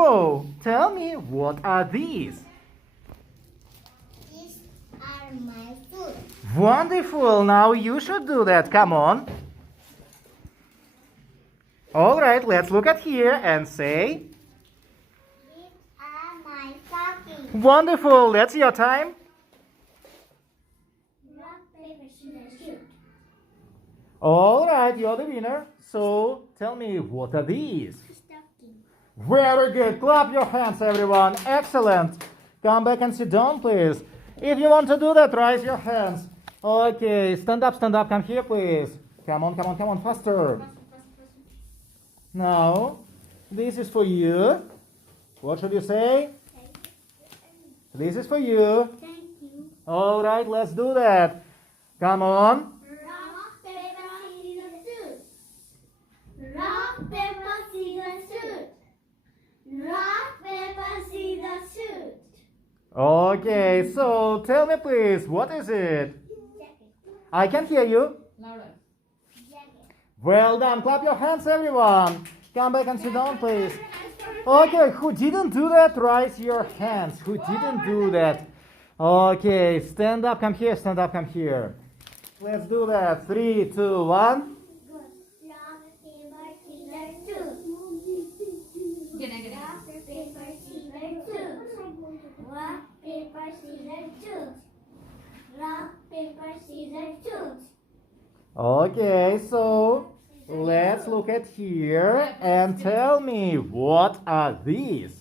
Wonderful. Tell me, what are these? These are my food. Wonderful. Now you should do that. Come on. All right, let's look at here and say. These are my stockings. Wonderful. That's your time. Rock, paper, scissors, shoot. All right, you're the winner. So tell me, what are these? Stocking. Very good. Clap your hands, everyone. Excellent. Come back and sit down, please. If you want to do that, raise your hands. Okay, stand up, come here, please. Come on, faster. Now, this is for you. What should you say? This is for you. Thank you. All right, let's do that. Come on. Rock, paper, scissors, shoot. Rock, paper, scissors, shoot. Rock, paper, scissors, shoot. Okay, so tell me, please, what is it? Jacket. I can hear you. Louder. Jacket. Well done. Clap your hands, everyone. Come back and sit down, please. Okay, who didn't do that, raise your hands. Who didn't do that? Okay, stand up, come here, stand up, come here. Let's do that. 3, 2, 1. Good. Rock, paper, scissors, shoot. Get Rock, paper, scissors, shoot. Rock, paper, scissors, shoot. Rock, paper, scissors, shoot. Okay, so let's look at here and tell me, what are these?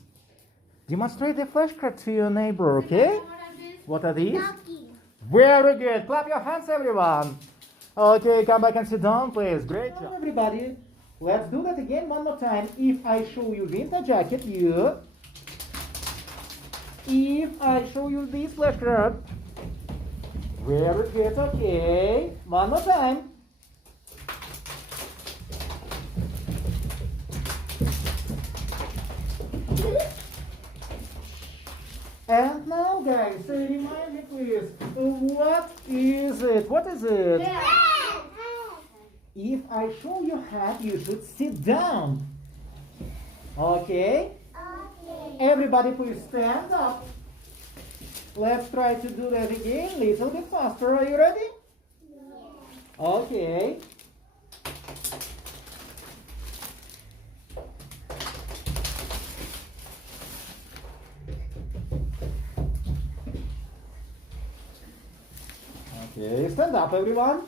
Demonstrate the flashcard to your neighbor, okay? What are these? Stocking. Very good. Clap your hands, everyone. Okay, come back and sit down, please. Great job. Everybody, let's do that again one more time. If I show you winter jacket, you. If I show you this flashcard. Very good, okay. One more time. And now, guys, remind me, please, what is it? What is it? If I show you hat, you should sit down. Okay? Everybody, please stand up. Let's try to do that again, a little bit faster. Are you ready? Okay. Okay, stand up, everyone.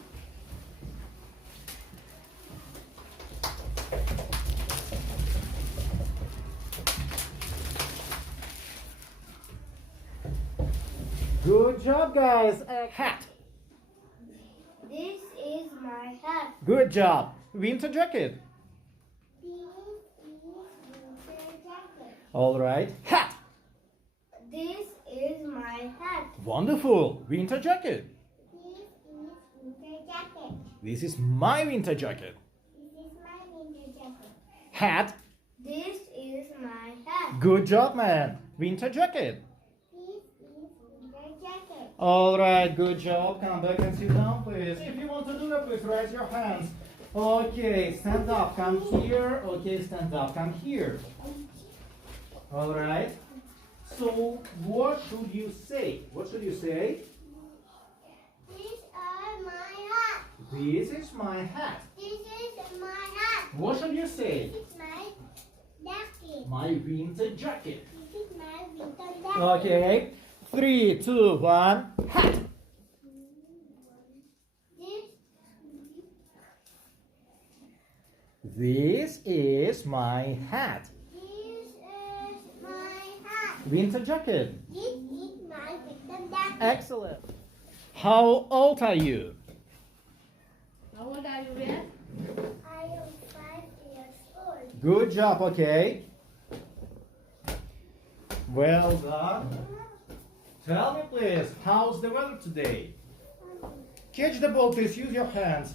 Good job, guys. Hat. This is my hat. Good job. Winter jacket. This is winter jacket. All right. Hat. This is my hat. Wonderful. Winter jacket. This is winter jacket. This is my winter jacket. This is my winter jacket. Hat. This is my hat. Good job, man. Winter jacket. This is winter jacket. All right. Good job. Come back and sit down, please. If you want to do that, please raise your hands. Okay. Stand up. Come here. Okay. Stand up. Come here. All right. So, what should you say? What should you say? These are my hat. This is my hat. This is my hat. What should you say? This is my jacket. My winter jacket. This is my winter jacket. Okay. 3, 2, 1. Hat. This This is my hat. is my hat. Winter jacket. This is my winter jacket. Excellent. How old are you? How old are you, Red? I am 5 years old. Good job, okay. Well done. Tell me, please, how's the weather today? Catch the ball, please. Use your hands.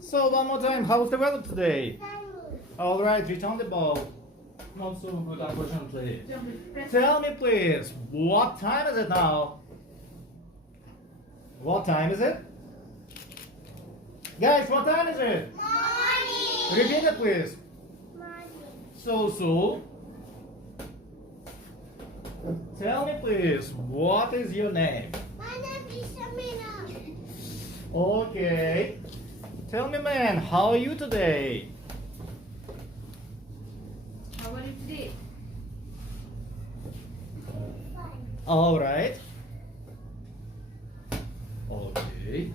So, one more time, how's the weather today? Sunny. All right, return the ball. Not so good, unfortunately. Tell me, please, what time is it now? What time is it? Guys, what time is it? Morning. Repeat it, please. Morning. So. Tell me please, what is your name? My name is Shamina. Okay. Tell me man, how are you today? How are you today? Fine. Alright. Okay.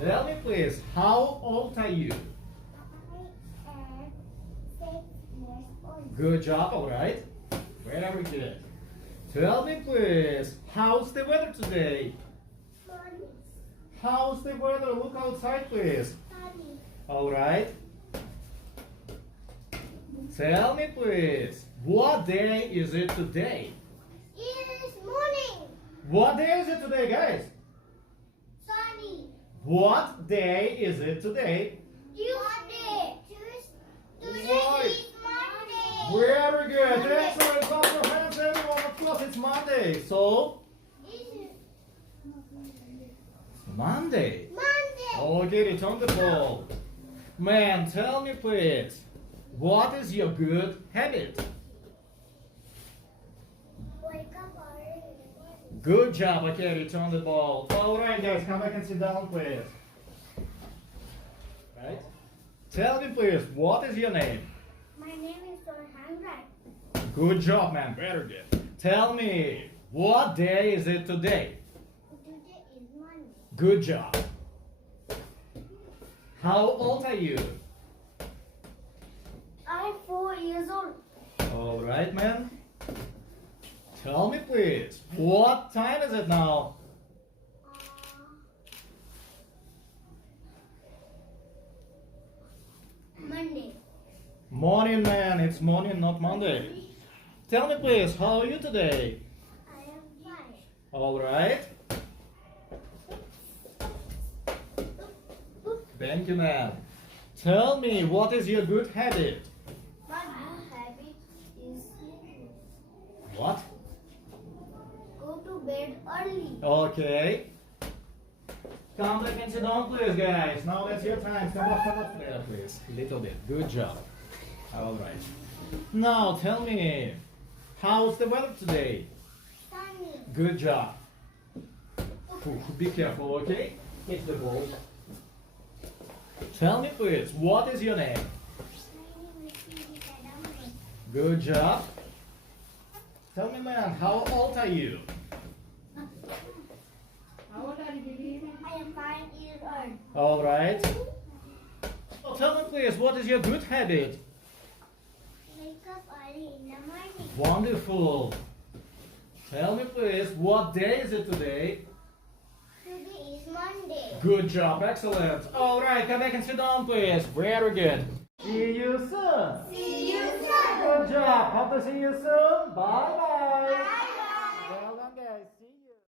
Tell me please, how old are you? I am 6 years old. Good job, alright. Very good. Tell me please, how's the weather today? Sunny. How's the weather? Look outside please. Sunny. Alright. Tell me please, what day is it today? It is morning. What day is it today, guys? Sunny. What day is it today? Tuesday. Today Right. is Monday. Very good. Monday. Excellent. Clap your hands, everyone. Of course, it's Monday. So, Monday. Monday. Okay, return the ball. Man, tell me please, what is your good habit? Wake up early in the morning. Good job. Okay, return the ball. All right, guys, come back and sit down, please. Right? Tell me please, what is your name? My name is Sorhanrat. Good job, man. Very good. Tell me, what day is it today? Today is Monday. Good job. How old are you? I'm 4 years old. All right, man. Tell me please, what time is it now? Monday. Morning, man. It's morning, not Monday. Tell me please, how are you today? I am 5. All right. Thank you, man. Tell me, what is your good habit? My good habit is What? go to bed early. Okay. Come back and sit down, please, guys. Now that's your time. Come up there, please. Little bit. Good job. All right. Now tell me, how's the weather today? Sunny. Good job. Ooh, be careful, okay? Hit the ball. Tell me, please, what is your name? My name is Sivika Damle. Good job. Tell me, man, how old are you? How old are you, baby? I am 5 years old. All right. Oh, tell me, please, what is your good habit? Wake up early in the morning. Wonderful. Tell me, please, what day is it today? Today is Monday. Good job, excellent. All right, come back and sit down, please. Very good. See you soon. See you soon. Good job. Hope to see you soon. Bye bye. Bye.